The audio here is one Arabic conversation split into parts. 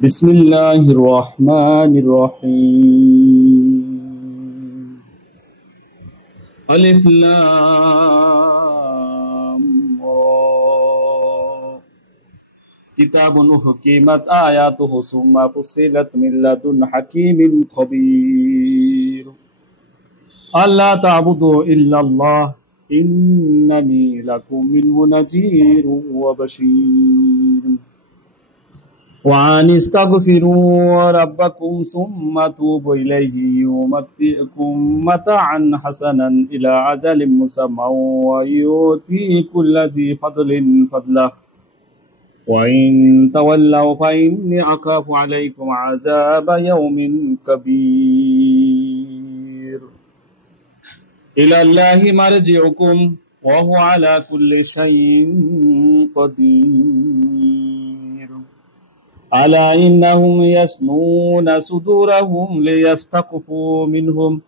بسم الله الرحمن الرحيم ألف لام را كتاب حكمت آياته ثم فصلت من لدن حكيم خبير ألا تعبدوا إلا الله إنني لكم منه نذير وبشير وأن استغفروا ربكم ثم توبوا إليه يمتعكم متاعا حسنا إلى أجل مسمى ويؤتي كل ذي فضل فضله وإن تولوا فإني أخاف عليكم عذاب يوم كبير إلى الله مرجعكم وهو على كل شيء قدير ألا إنهم يثنون صدورهم ليستخفوا منهم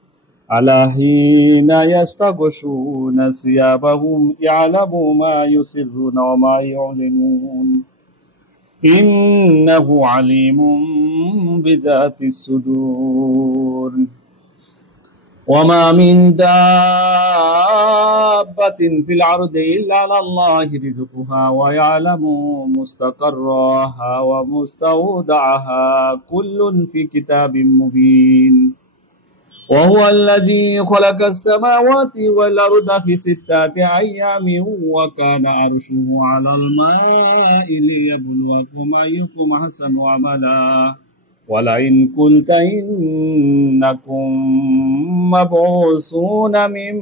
ألا حين يستغشون ثيابهم يعلم ما يسرون وما يعلنون إنه عليم بذات الصدور وما من دابة في الأرض إلا على الله رزقها ويعلم مستقرها ومستودعها كل في كتاب مبين وهو الذي خلق السماوات والأرض في 6 أيام وكان عرشه على الماء ليبلوكم أيكم أحسن عملا ولئن قلت إنكم مبعوثون من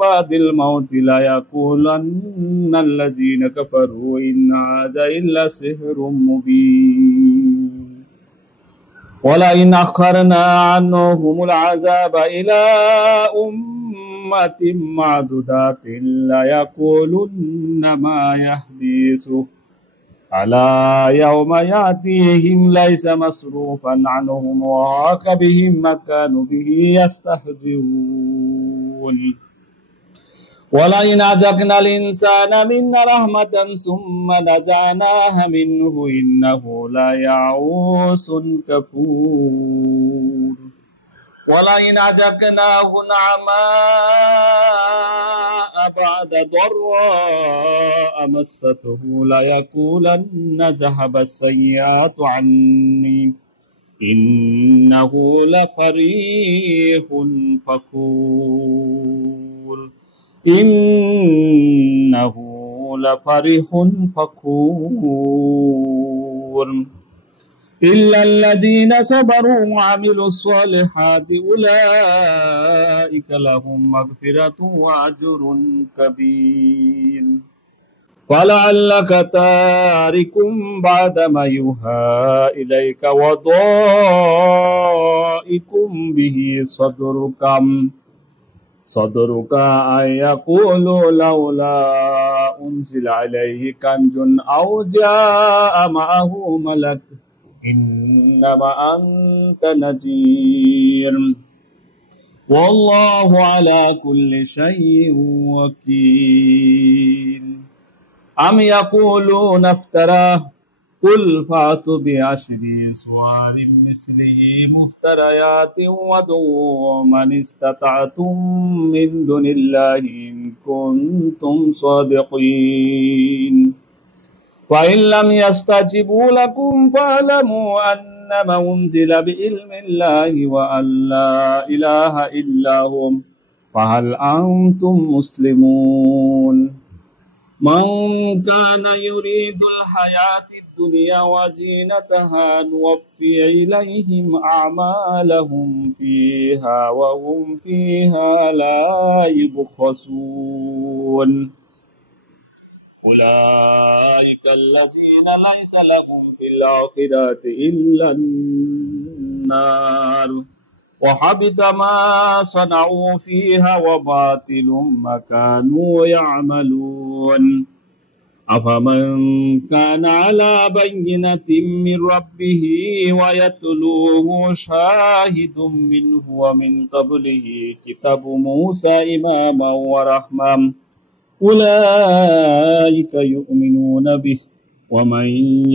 بعد الموت ليقولن الذين كفروا إن هذا إلا سحر مبين ولئن أخرنا عنهم العذاب إلى أمة معدودات ليقولن ما يحبسه ألا يوم يأتيهم ليس مصروفا عنهم وضاق بهم ما كانوا به يستهزئون ولئن أذقنا الإنسان منا رحمة ثم نزعناها منه إنه ليئوس كفور ولئن أذقناه نعماء بعد ضراء مسته ليقولن ذهب السيئات عني إنه لفرح فخور إنه لفرح فخور إلا الذين صبروا وعملوا الصالحات أولئك لهم مغفرة وأجر كبير فلعلك تارك بعد ما يوحى إليك وضائق به صدرك أن يقولوا لولا أنزل عليه كنز أو جاء معه ملك إنما أنت نذير والله على كل شيء وكيل أم يقولون افتراه قل فأتوا بعشر سور مثله مفتريات وادعوا من استطعتم من دون الله إن كنتم صادقين فإن لم يستجبوا لكم فاعلموا أنما أنزل بعلم الله وأن لا إله إلا هو فهل أنتم مسلمون من كان يريد الحياة الدنيا وزينتها نوفي إليهم أعمالهم فيها وهم فيها لا يبخسون أولئك الذين ليس لهم في الآخرة إلا النار وحبط ما صنعوا فيها وباطل ما كانوا يعملون أفمن كان على بينة من ربه ويتلوه شاهد منه ومن قبله كتاب موسى إماما ورحمة أولئك يؤمنون به ومن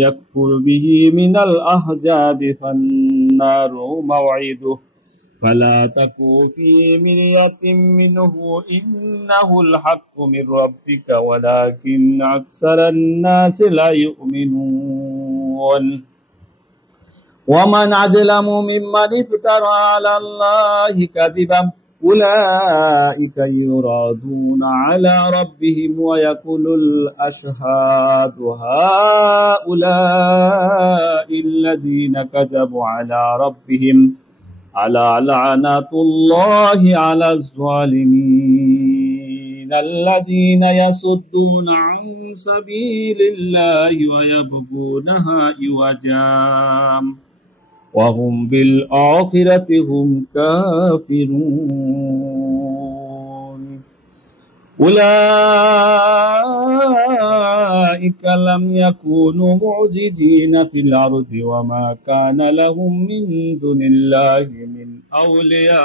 يكفر به من الأحزاب فالنار موعده فلا تكن في مرية منه إنه الحق من ربك ولكن أكثر الناس لا يؤمنون ومن أظلم ممن افترى على الله كذبا أولئك يرادون على ربهم ويقول الأشهاد هؤلاء الذين كذبوا على ربهم على لعنة الله على الظالمين الذين يصدون عن سبيل الله ويبغونها عوجا وهم بالآخرة هم كافرون أولئك لم يكونوا معجزين في الأرض وما كان لهم من دون الله من أولياء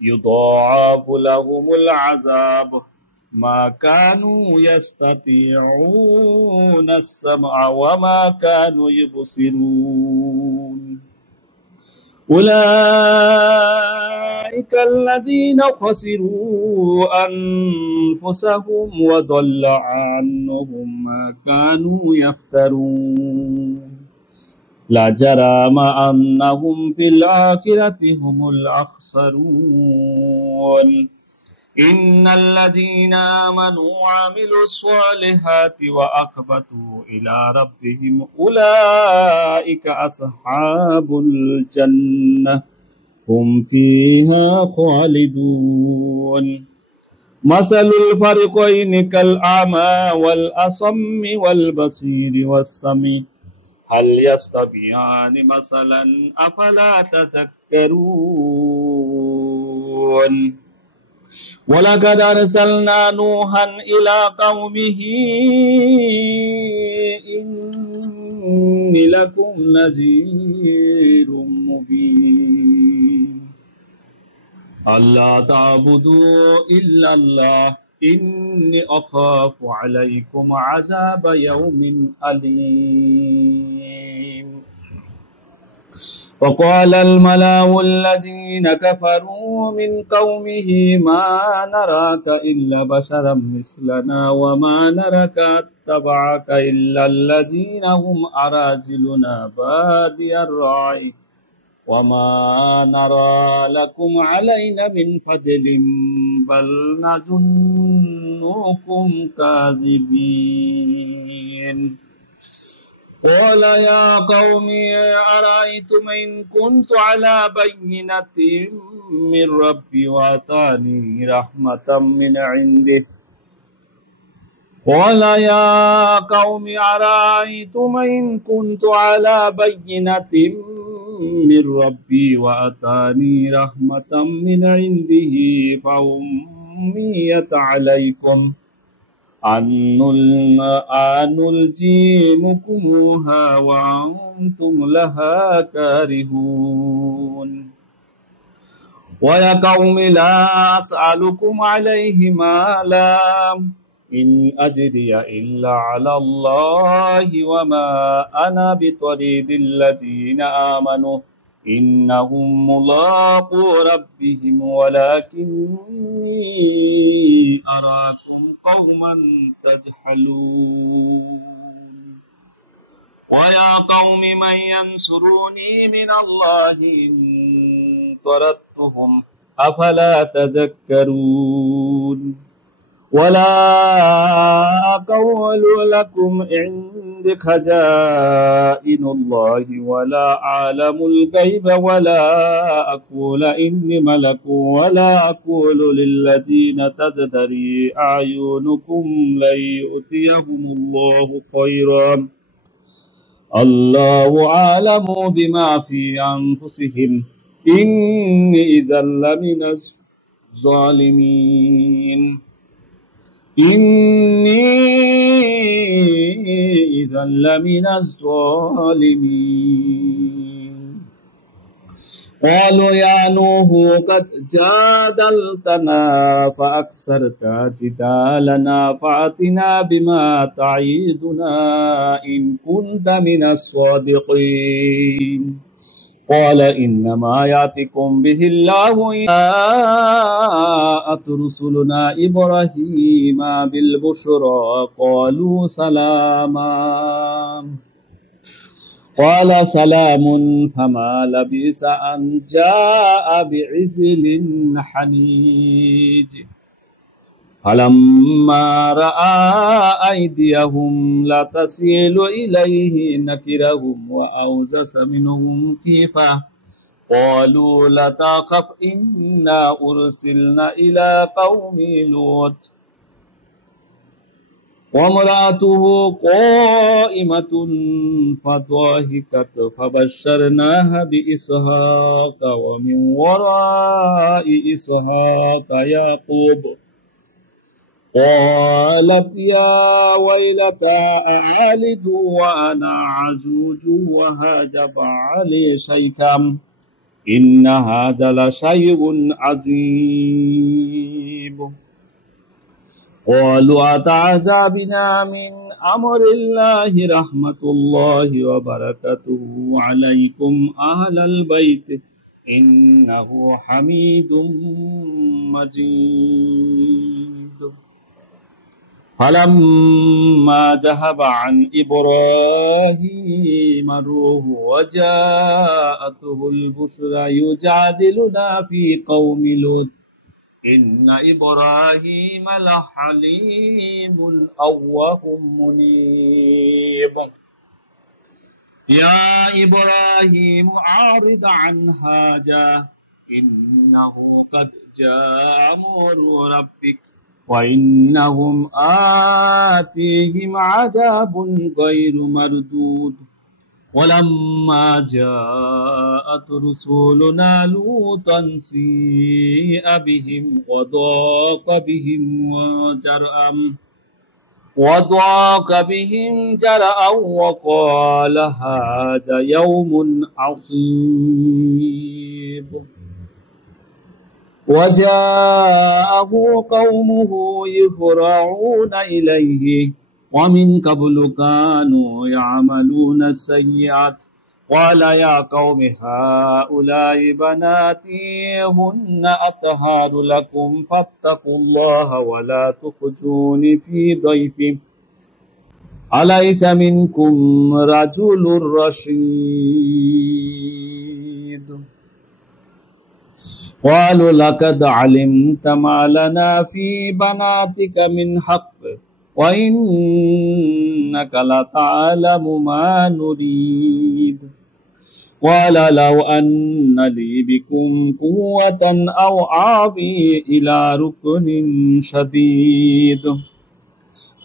يضاعف لهم العذاب ما كانوا يستطيعون السمع وما كانوا يبصرون أولئك الذين خسروا أنفسهم وضل عنهم ما كانوا يفترون لا جرم أنهم في الآخرة هم الأخسرون إن الذين آمنوا وعملوا الصالحات وأخبتوا إلى ربهم أولئك أصحاب الجنة هم فيها خالدون مثل الفريقين كالأعمى والأصم والبصير والسميع هل يستويان مثلا أفلا تذكرون ولقد أرسلنا نوحا إلى قومه إني لكم نذير مبين ألا تعبدوا إلا الله إني أخاف عليكم عذاب يوم أليم وقال الملأ الذين كفروا من قومه ما نراك إلا بشرا مثلنا وما نراك اتبعك إلا الذين هم أراذلنا بادي الرأي وما نرى لكم علينا من فضل بل نظنكم كاذبين قال يا قوم أرأيتم إن كنت على بينة من ربي وآتاني رحمة من عنده قال يا قوم أرأيتم إن كنت على بينة من ربي وآتاني رحمة من عنده فأميت عليكم أن نلزمكموها وأنتم لها كارهون ويا قوم لا أسألكم عليه مالا إن أجري إلا على الله وما أنا بطريد الذين آمنوا إنهم ملاقو ربهم ولكني أراكم قوما تجهلون ويا قوم من ينصروني من الله إن طردتهم أفلا تذكرون ولا أقول لكم عندي خزائن الله ولا أعلم الغيب ولا أقول إني ملك ولا أقول للذين تزدري أعينكم لن يؤتيهم الله خيرا الله أعلم بما في أنفسهم إني إذا لمن الظالمين إني إذا لمن الظالمين قالوا يا نوح قد جادلتنا فأكثرت جدالنا فأتنا بما تعيدنا إن كنت من الصادقين قال إنما يأتكم به الله إن جاءت رسلنا إبراهيم بالبشرى قالوا سلاما قال سلام فما لبث أن جاء بعجل حنيج فلما رأى أيديهم لا تصل إليه نكرهم وأوجس منهم خيفة قالوا لا تخف إنا أرسلنا إلى قوم لوط وامرأته قائمة فضحكت فبشرناها بإسحاق ومن وراء إسحاق يعقوب قالت يا ويلتى أألد وأنا عجوز وهذا بعلي شيخا إن هذا لشيء عجيب قالوا أتعجبنا من أمر الله رحمة الله وبركاته عليكم أهل البيت إنه حميد مجيد فلما ذهب عن إبراهيم الروح وجاءته البشرى يجادلنا في قوم لوط إن إبراهيم لحليم أواه منيب يا إبراهيم أعرض عن هذا إنه قد جاء أمر ربك وإنهم آتيهم عذاب غير مردود ولما جاءت رسولنا لوطا سيء بهم وضاق بهم جرأ وقال هذا يوم عصيب وجاءه قومه يهرعون إليه ومن قبل كانوا يعملون السيئات قال يا قوم هؤلاء بناتي هن أطهار لكم فاتقوا الله ولا تخزوني في ضيفي أليس منكم رجل رشيد قالوا لقد علمت ما لنا في بناتك من حق وإنك لتعلم ما نريد قال لو أن لي بكم قوة أو آوي إلى ركن شديد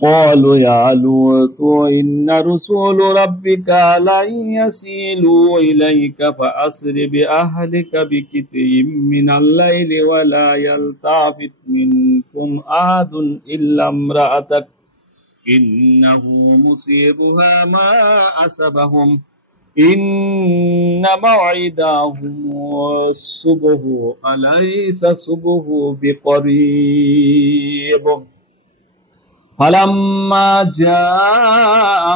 قالوا يا لوط إن رسول ربك لن يصلوا إليك فأسر بأهلك بقطع من الليل ولا يلتفت منكم أحد إلا امرأتك إنه مصيبها ما أصابهم إن موعدهم الصبح أليس الصبح بقريب فلما جاء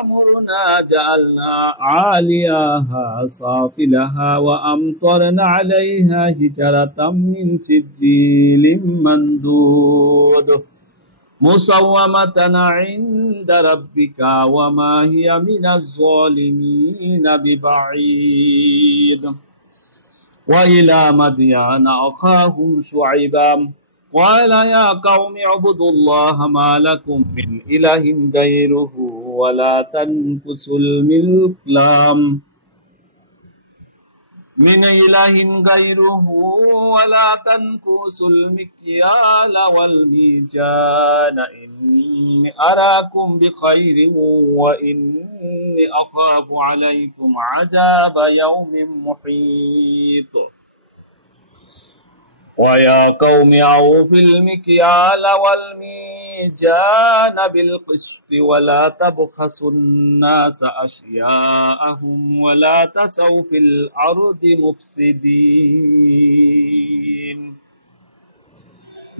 أمرنا جعلنا عاليها سافلها وأمطرنا عليها حجارة من سجيل منضود مسومة عند ربك وما هي من الظالمين ببعيد وإلى مدين أخاهم شعيبا قال يا قوم اعبدوا الله ما لكم من إله غيره ولا تنقصوا المكيال والميزان إني أراكم بخير وإني أخاف عليكم عذاب يوم محيط ويا قوم أوفوا المكيال والميزان بالقسط ولا تبخسوا الناس أشياءهم ولا تسوا في الأرض مفسدين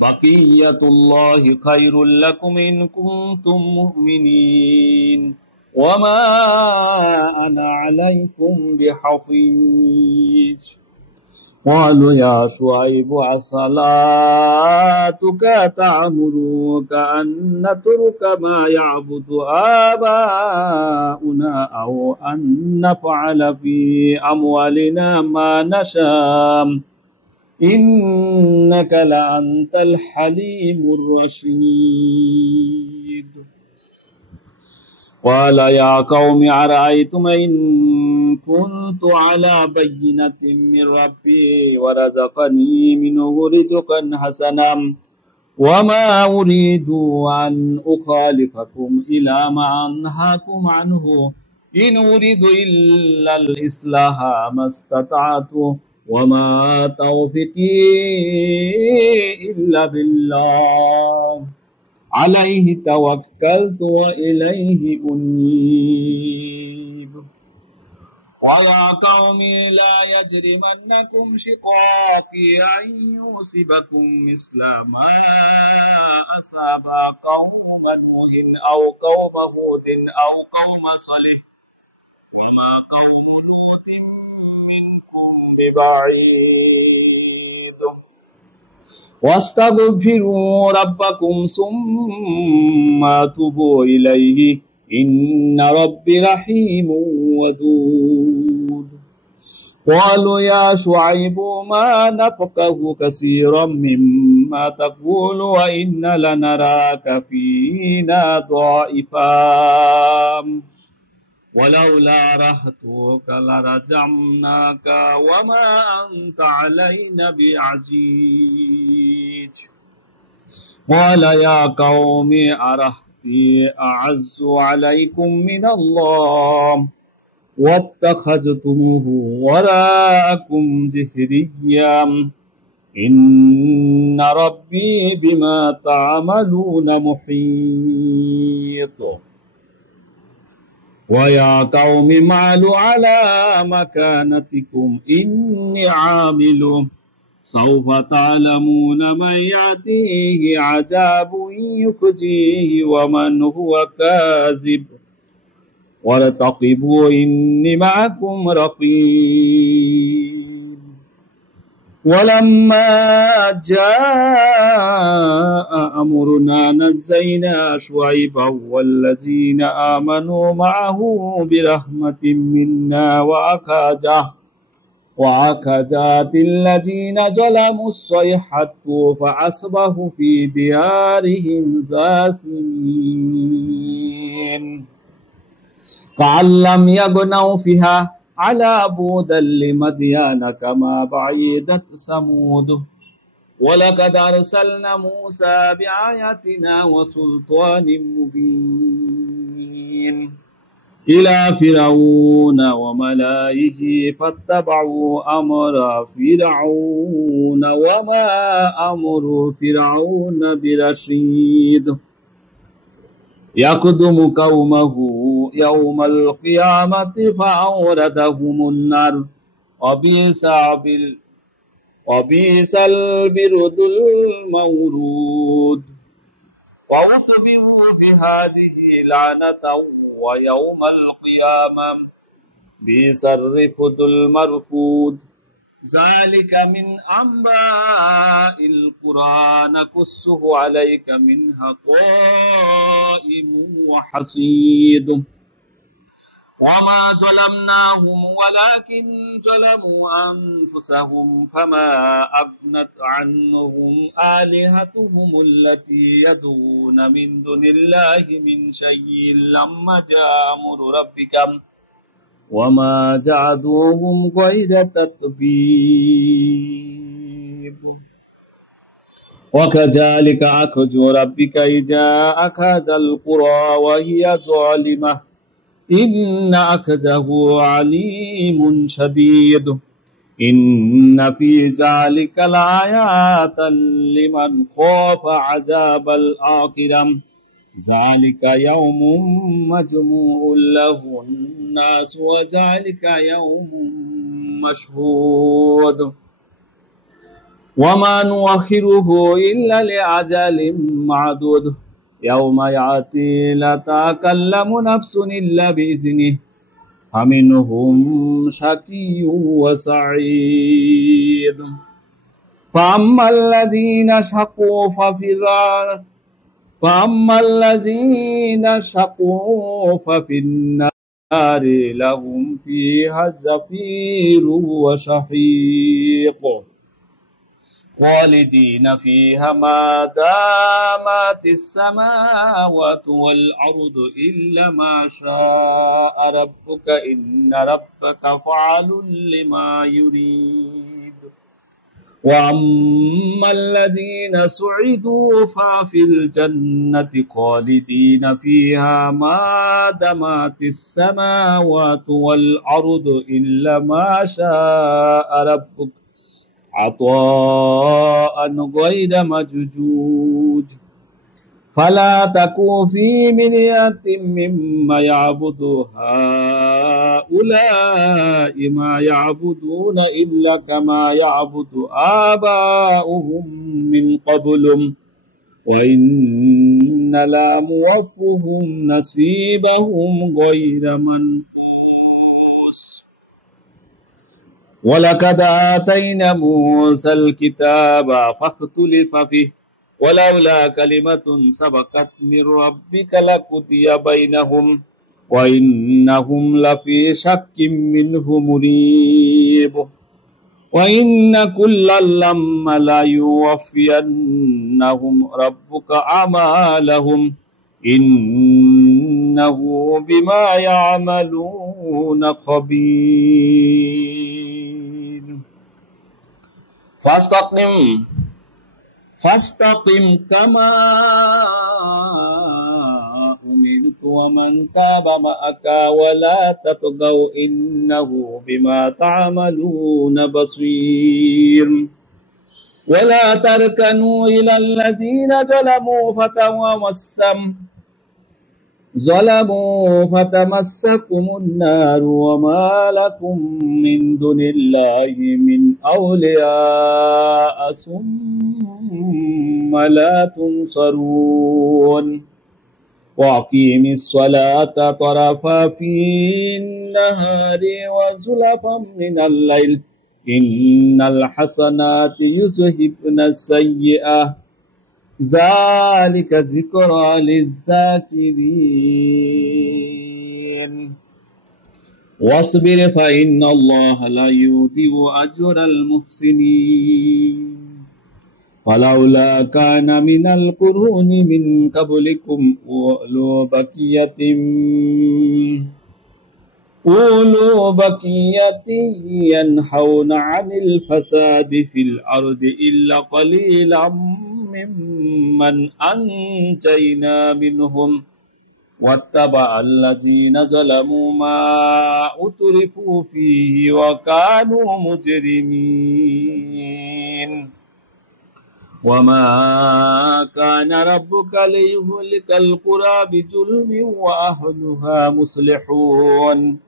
بقية الله خير لكم إن كنتم مؤمنين وما أنا عليكم بحفيظ قالوا يا شعيب أصلاتك تأمرك أن نترك ما يعبد آباؤنا أو أن نفعل في أموالنا ما نشاء إنك لأنت الحليم الرشيد قال يا قوم أرأيتم إن كنت على بينة من ربي ورزقني منه رزقا حسنا وما أريد أن أخالفكم إلى ما أنهاكم عنه إن أريد إلا الإصلاح ما استطعت وما توفيقي إلا بالله عليه توكلت وإليه أنيب ويا قوم لا يجرمنكم شقاقي أن يصيبكم مثل ما أصاب قوم نوح أو قوم هود أو قوم صالح وما قوم لوط منكم ببعيد واستغفروا ربكم ثم توبوا إليه إن ربي رحيم ودود قالوا يا شعيب ما نفقه كثيرا مما تقول وإن لنراك فينا ضعيفا ولولا رهتك لرجمناك وما أنت علينا بعزيز قال يا قوم أرهتي أعز عليكم من الله واتخذتموه وراءكم جهريا إن ربي بما تعملون محيط ويا قوم اعملوا على مكانتكم إني عامل سوف تعلمون من يأتيه عذاب يخزيه ومن هو كاذب وارتقبوا إني معكم رقيب ولما جاء أمرنا نجينا شعيبا والذين آمنوا معه برحمة منا وأخذت الذين ظلموا الصيحة فأصبحوا في ديارهم جاثمين كأن لم يغنوا فيها على بودا لمدين كما بعيدت ثمود ولقد أرسلنا موسى بآياتنا وسلطان مبين إلى فرعون وملئه فاتبعوا أمر فرعون وما أمر فرعون برشيد يقدم قومه يوم القيامة فأوردهم النار وبئس البرد المورود وأتبعوا في هذه لعنة ويوم القيامة بئس الرفد المرفود ذلك من أنباء القرى نقصه عليك منها قائم وحصيد وما ظلمناهم ولكن ظلموا أنفسهم فما أغنت عنهم آلهتهم التي يدعون من دون الله من شيء لما جاء أمر ربك وما جعلوهم غير تتبيب وكذلك أخذ ربك إذا أخذ القرى وهي ظالمة إن أخذه عليم شديد إن في ذلك لآيات لمن خاف عذاب الآخرة ذلك يوم مجموع له الناس وذلك يوم مشهود وما نؤخره إلا لأجل معدود يوم يأتي لا تكلم نفس إلا بإذنه فمنهم شقي وسعيد فأما الذين شقوا ففي النار لهم فيها زفير وشهيق خالدين فيها ما دامت السماوات والأرض إلا ما شاء ربك إن ربك فعال لما يريد وأما الذين سعدوا ففي الجنة خالدين فيها ما دامت السماوات والأرض إلا ما شاء ربك عطاء غير مججوج فلا تكن في مرية مما يعبد هؤلاء ما يعبدون إلا كما يعبد آباؤهم من قبل وإن لموفهم نصيبهم غير منقوص ولقد آتينا موسى الكتاب فاختلف فيه ولولا كلمة سبقت من ربك لقضي بينهم وإنهم لفي شك منه مريب وإن كلا لما لا يوفينهم ربك أعمالهم إنه بما يعملون خبير فاستقم كما أمرت ومن تاب معك ولا تطغوا إنه بما تعملون بصير ولا تركنوا إلى الذين ظلموا فتمسكم النار وما لكم من دون الله من أولياء ثم لا تنصرون وأقيم الصلاة طرفا في النهار وزلفا من الليل إن الحسنات يذهبن السيئات ذلك ذكرى للذاكرين واصبر فإن الله لا يضيع أجر المحسنين فلولا كان من القرون من قبلكم أولو بقية ينهون عن الفساد في الأرض إلا قليلا ممن أنجينا منهم واتبع الذين ظلموا ما أترفوا فيه وكانوا مجرمين وما كان ربك ليهلك القرى بظلم وأهلها مصلحون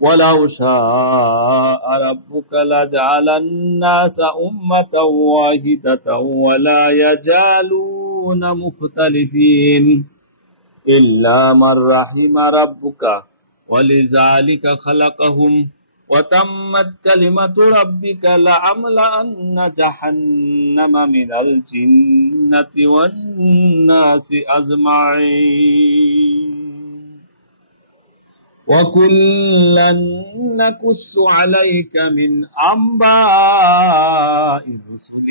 ولو شاء ربك لجعل الناس أمة واحدة ولا يزالون مختلفين إلا من رحم ربك ولذلك خلقهم وتمت كلمة ربك لأملأن جهنم من الجنة والناس أجمعين وكلا نقص عليك من أنباء الرسل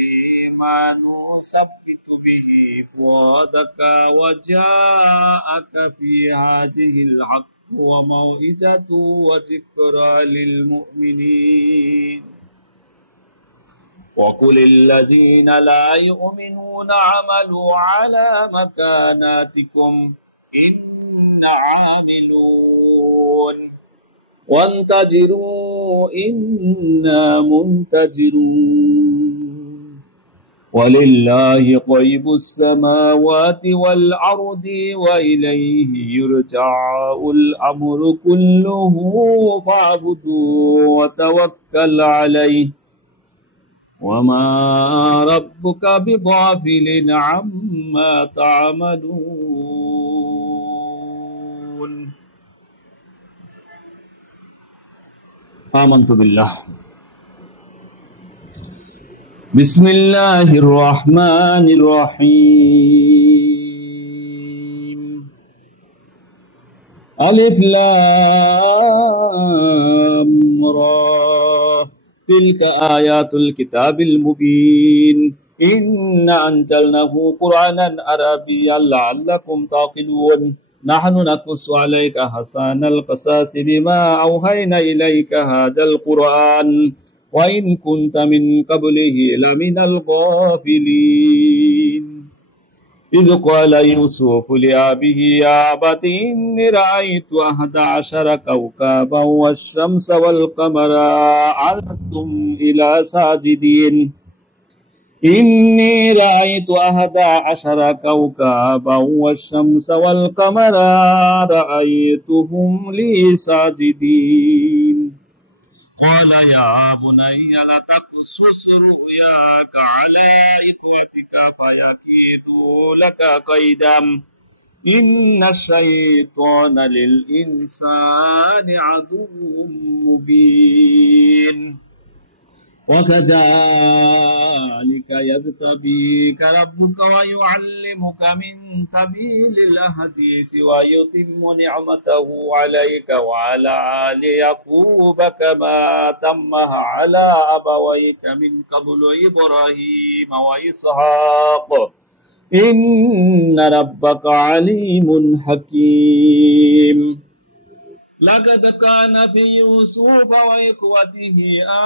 ما نثبت به فؤادك وجاءك في هذه الحق وموعظة وذكرى للمؤمنين وقل الذين لا يؤمنون اعملوا على مكاناتكم إنا عاملون وانتظروا إنا منتظرون ولله غيب السماوات والأرض وإليه يرجع الأمر كله فاعبدوه وتوكل عليه وما ربك بغافل عما تعملون آمنت بالله بسم الله الرحمن الرحيم ألف لام را تلك آيات الكتاب المبين إنا أنزلناه قرآنا عربيا لعلكم تعقلون نحن نقص عليك أحسن القصص بما أوحينا إليك هذا القرآن وإن كنت من قبله لمن الغافلين إذ قال يوسف لأبيه يا أبت إني رأيت 11 كوكبا والشمس والقمر عرضتم إلى ساجدين إني رأيت 11 كوكبا والشمس والقمر رأيتهم لي ساجدين قال يا بني لا تقصص رؤياك على إخوتك فيكيدوا لك كيدا إن الشيطان للإنسان عدو مبين وكذلك يجتبيك ربك ويعلمك من تأويل الأحاديث ويتم نعمته عليك وعلى آل يعقوب كما تمها على أبويك من قبل إبراهيم وإسحاق إن ربك عليم حكيم لقد كان في يوسف وإخوته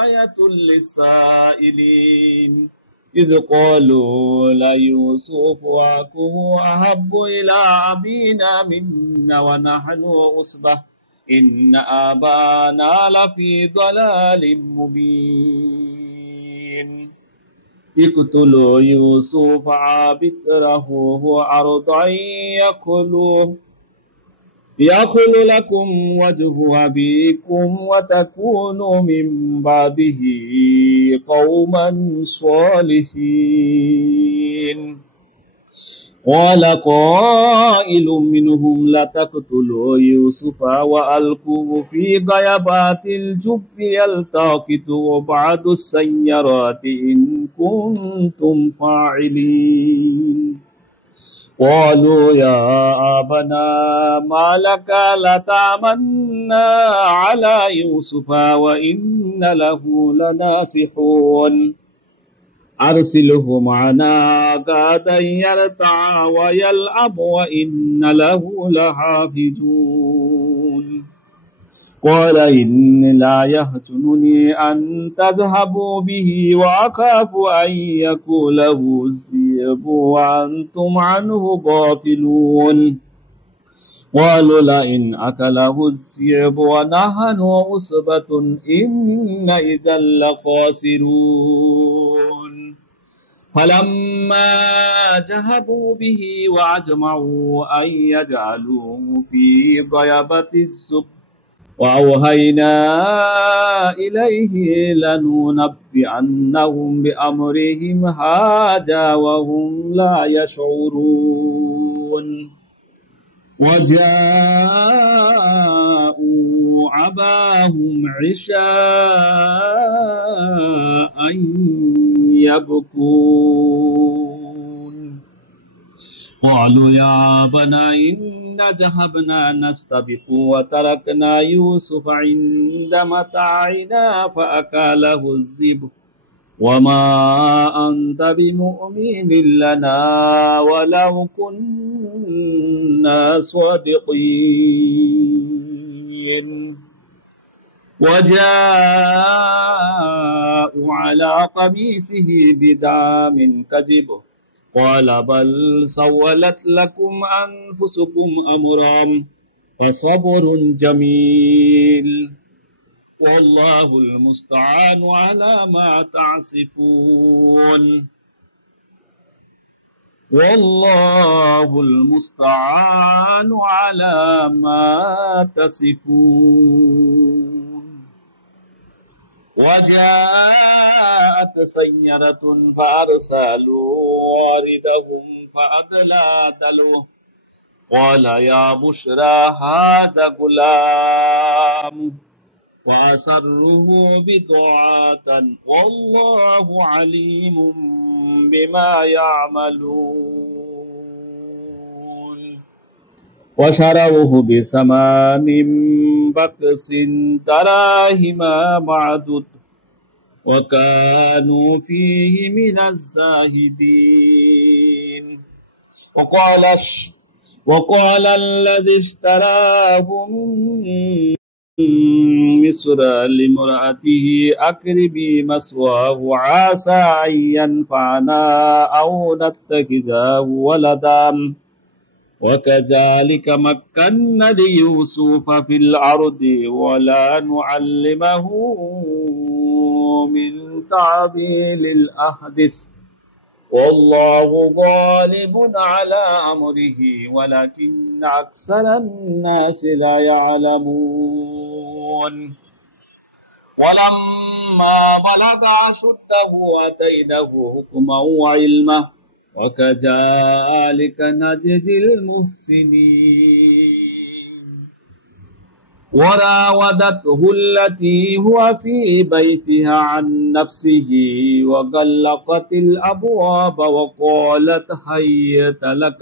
آية للسائلين إذ قالوا ليوسف وأخوه أحب إلى أبينا منا ونحن عصبة إن آبانا لفي ضلال مبين اقتلوا يوسف أو اطرحوه أرضا يأكل لكم وجه أبيكم وتكونوا من بعده قوما صالحين قال قائل منهم لا تقتلوا يوسف وألقوه في غيابات الجب يلتقطه بعض السيارات إن كنتم فاعلين قالوا يا أبنا ما لك لتأمنا على يوسف وإن له لناصحون أرسله معنا غدا يرتع ويلعب وإن له لحافظون قال إن لا يحزنني أن تذهبوا به وأخاف أن يأكله الذئب وأنتم عنه غافلون قالوا لئن أكله الذئب ونحن عصبة إن إذا لخاسرون فلما ذهبوا به وأجمعوا أن يجعلوه في غيابة الجب وأوحينا إليه لننبئنهم بأمرهم هذا وهم لا يشعرون وجاءوا أباهم عشاء يبكون قالوا يا أبنا إنا ذهبنا نستبق وتركنا يوسف عند متاعنا فأكله الذئب وما أنت بمؤمن لنا ولو كنا صادقين وجاءوا على قميصه بدم كذب قال بل سولت لكم أنفسكم أمرا فصبر جميل والله المستعان على ما تعصفون والله المستعان على ما تصفون وجاءت سيارة فأرسلوا واردهم فأدلى دلوه قال يا بشرى هذا غلام وأسره بضاعة والله عليم بما يعملون وشروه بثمن بخس دراهم معدود وكانوا فيه من الزاهدين وقال الذي اشتراه من مصر لامرأته أكرمي مثواه عسى أن ينفعنا أو نتخذه ولدا وكذلك مكنا ليوسف في الأرض ولا نعلمه من تعبيل الأحدث والله غالب على أمره ولكن أكثر الناس لا يعلمون ولما بلغ أشده آتيناه حكما وعلما وكذلك نجزي المحسنين وراودته التي هو في بيتها عن نفسه وغلقت الأبواب وقالت هيت لك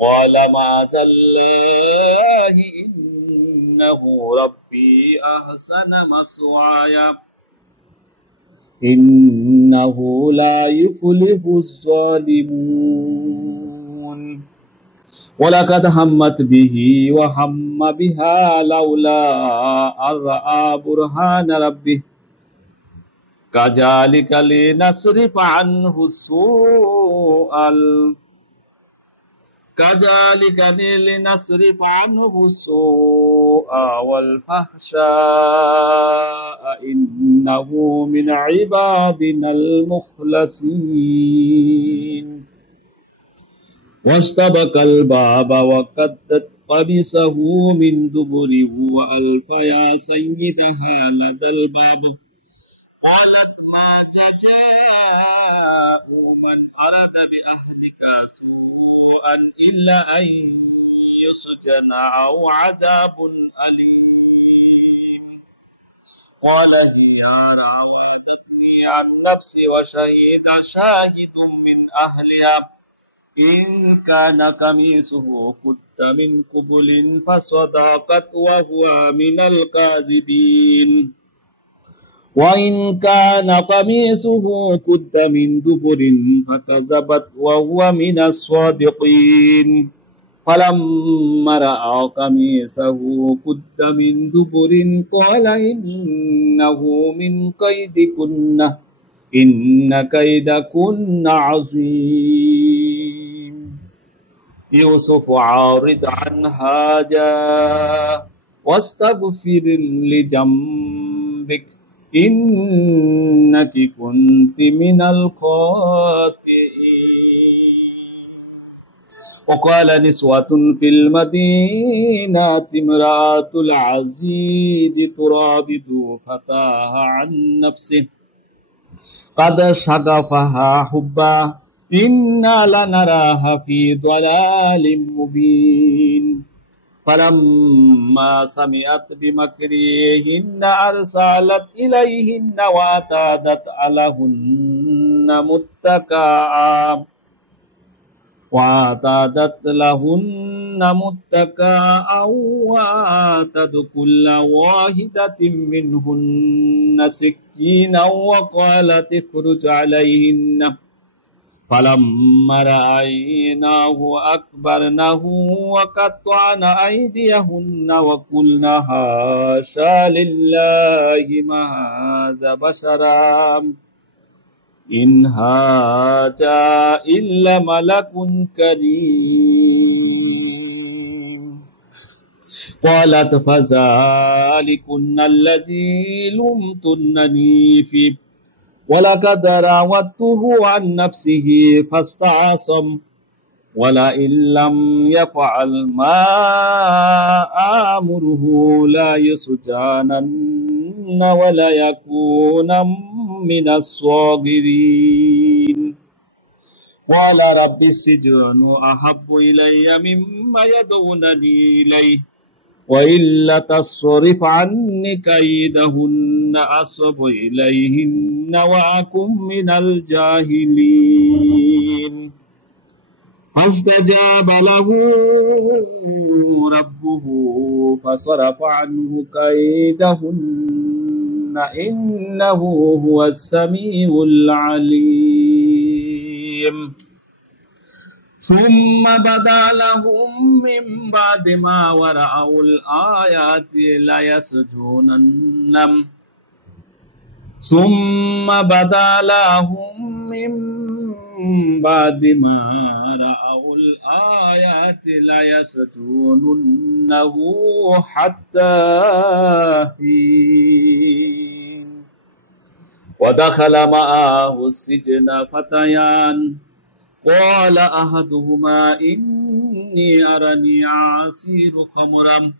قال معاذ الله إنه ربي أحسن مثواي إنه لا يفلح الظالمون ولقد همت به وهم بها لولا أن رأى برهان ربه كذلك لنصرف عنه السوء والفحشاء إنه من عبادنا المخلصين واستبق الباب وقدت قميصه من دبر وألف يا سيدها لدى الباب قالت ما جزاء من أراد بأهلك سوءا إلا أن يسجن أو عذاب أليم قال هي راودتني عن نفسي وشهد شاهد من أهلها إن كان قميصه قد من قبل فصدقت وهو من الكاذبين وإن كان قميصه قد من دبر فكذبت وهو من الصادقين فلما رأى قميصه قد من دبر قال إنه من كيدكن إن كيدكن عظيم يوسف عارض عن هذا واستغفر لذنبك إنك كنت من الخاطئين وقال نسوة في المدينة امرأة العزيز تراود فتاها عن نفسه قد شغفها حبا إنا لنراها في ضلال مبين فلما سمعت بمكرهن أرسلت إليهن وأعتدت لهن متكئا وآتت كل واحدة منهن سكينا وقالت اخرج عليهن فلما رأيناه أكبرنه وقطعن أيديهن وقلن حاشا لله ما هذا بشرا إن هذا إلا ملك كريم قالت فذلكن الذي لمتنني فيه ولقد راودته عن نفسه فاستعصم ولئن لم يفعل ما آمره لا يسجنن ولا يكون من الصاغرين قال رب السجن أحب إلي مما يدعونني إليه وإلا تصرف عني كيدهن أصب إليهن وأكن من الجاهلين فاستجاب له ربه فصرف عنه كيدهن إنه هو السميع العليم ثم بدا لهم من بعد ما ورأوا الآيات ليسجننه ثم بدا لهم من بعد ما رأوا الآيات ليسجننه حتى حين ودخل معه السجن فتيان قال أحدهما إني أرني عصير خمرا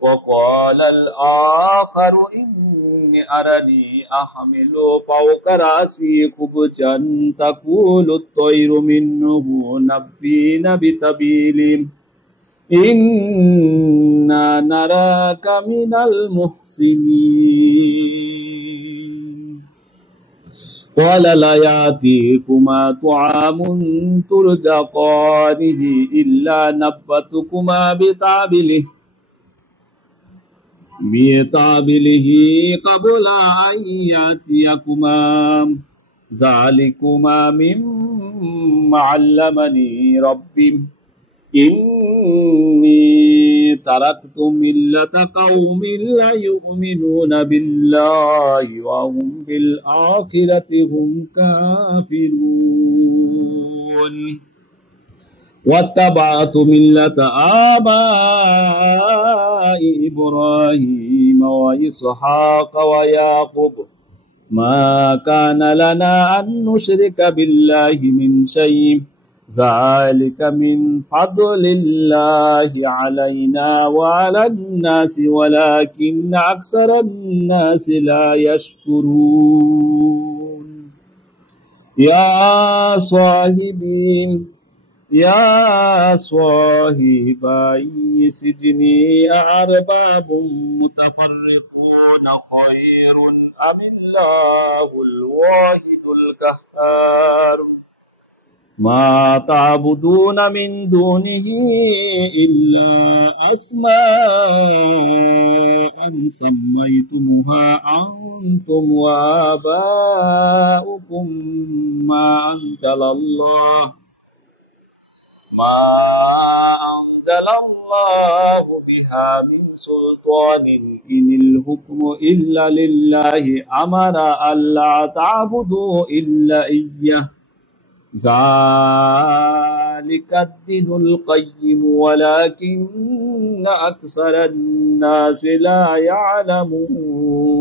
وقال الآخر إني أرني أحمل فوق رأسي خبزا تأكل الطير منه نبئنا بتأويله إنا نراك من المحسنين قال لا يأتيكما طعام ترزقانه إلا نبأتكما بطابله قبل أن يأتيكما ذلكما مما علمني ربي إني تركت ملة قوم لا يؤمنون بالله وهم بالآخرة هم كافرون واتبعت ملة آبائي إبراهيم وإسحاق ويعقوب ما كان لنا أن نشرك بالله من شيء ذلك من فضل الله علينا وعلى الناس ولكن أكثر الناس لا يشكرون يا صاحبي سجني أرباب متفرقون خير أم الله الواحد القهار ما تعبدون من دونه إلا أسماء سميتموها أنتم وآباؤكم ما أنزل الله بها من سلطان إن الحكم إلا لله أمر ألا تعبدوا إلا إياه ذلك الدين القيم ولكن أكثر الناس لا يعلمون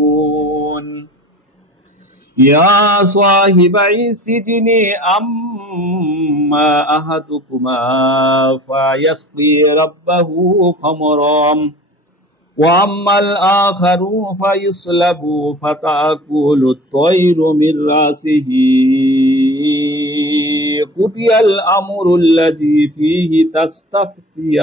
يا صاحبي السجن أما أحدكما فيسقي ربه خمرا وأما الآخر فيصلب فتأكل الطير من رأسه قضي الأمر الذي فيه تستفتيان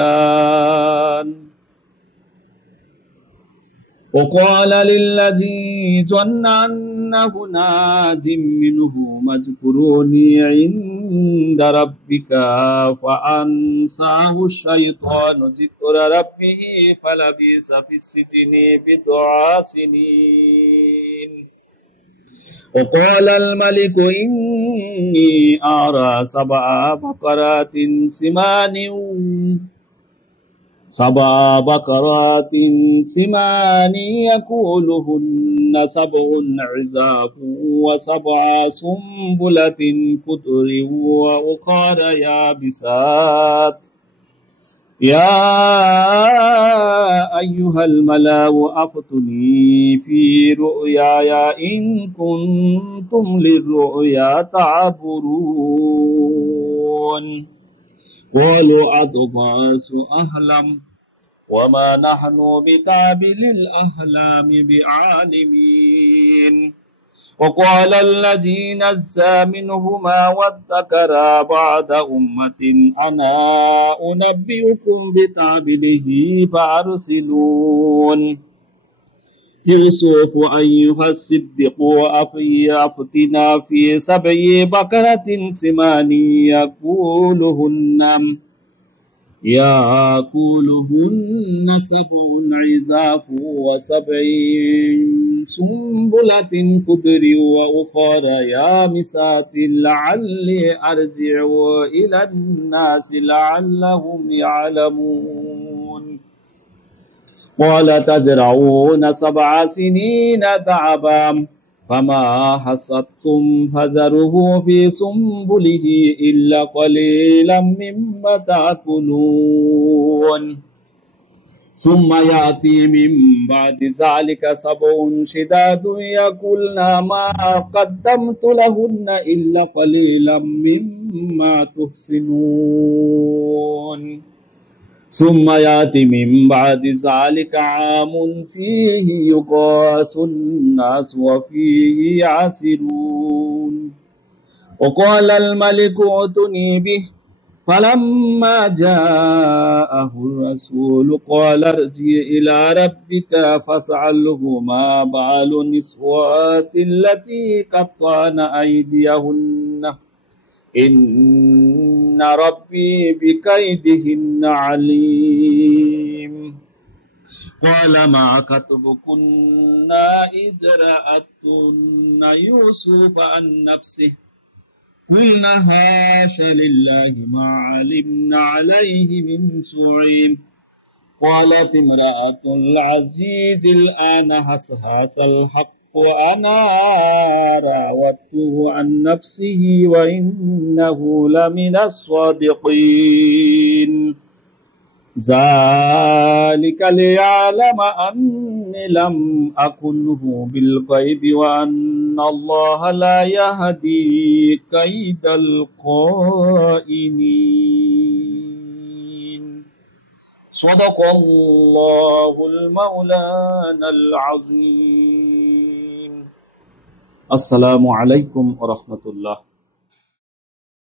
وقال للذي ظن أنه ناج منه اذكروني عند ربك فأنساه الشيطان ذكر ربه فلبث في السجن بضع سنين وقال الملك إني أرى سبع بقرات سمان يأكلهن سبع عجاف وسبع سنبلة خضر وأخرى يابسات يا أيها الملأ أفتوني في رؤياي إن كنتم للرؤيا تعبرون قالوا أضغاث أحلام وما نحن بتعبير الأحلام بعالمين وقال الذي نزى منهما وادكر بعد أمة أنا أنبئكم بتعبيره فأرسلون يوسف أيها الصديق أفتنا في 7 بقرة سمان يأكلهن 7 عجاف و7 سنبلة خضر وأخرى يابسات لعلي أرجع إلى الناس لعلهم يعلمون قال تزرعون 7 سنين دأبا فما حصدتم فذروه في سنبله إلا قليلا مما تأكلون ثم يأتي من بعد ذلك 7 شداد يأكلن ما قدمت لهن إلا قليلا مما تحسنون ثم يأتي من بعد ذلك عام فيه يغاث الناس وفيه يعصرون وقال الملك ائتوني به فلما جاءه الرسول قال ارجع إلى ربك فاسأله ما بال النسوات التي قطعن أيديهن إن ربي بكيدهن عليم قال ما كتبكن إذ رأتن يوسف عن نفسه قلنا حاش لله ما علمنا عليه من سوء قالت امرأة العزيز الآن حصحص الحق وأنا راودته عن نفسه وإنه لمن الصادقين ذلك ليعلم أني لم أخنه بالغيب وأن الله لا يهدي كيد الخائنين صدق الله المولانا العظيم السلام عليكم ورحمة الله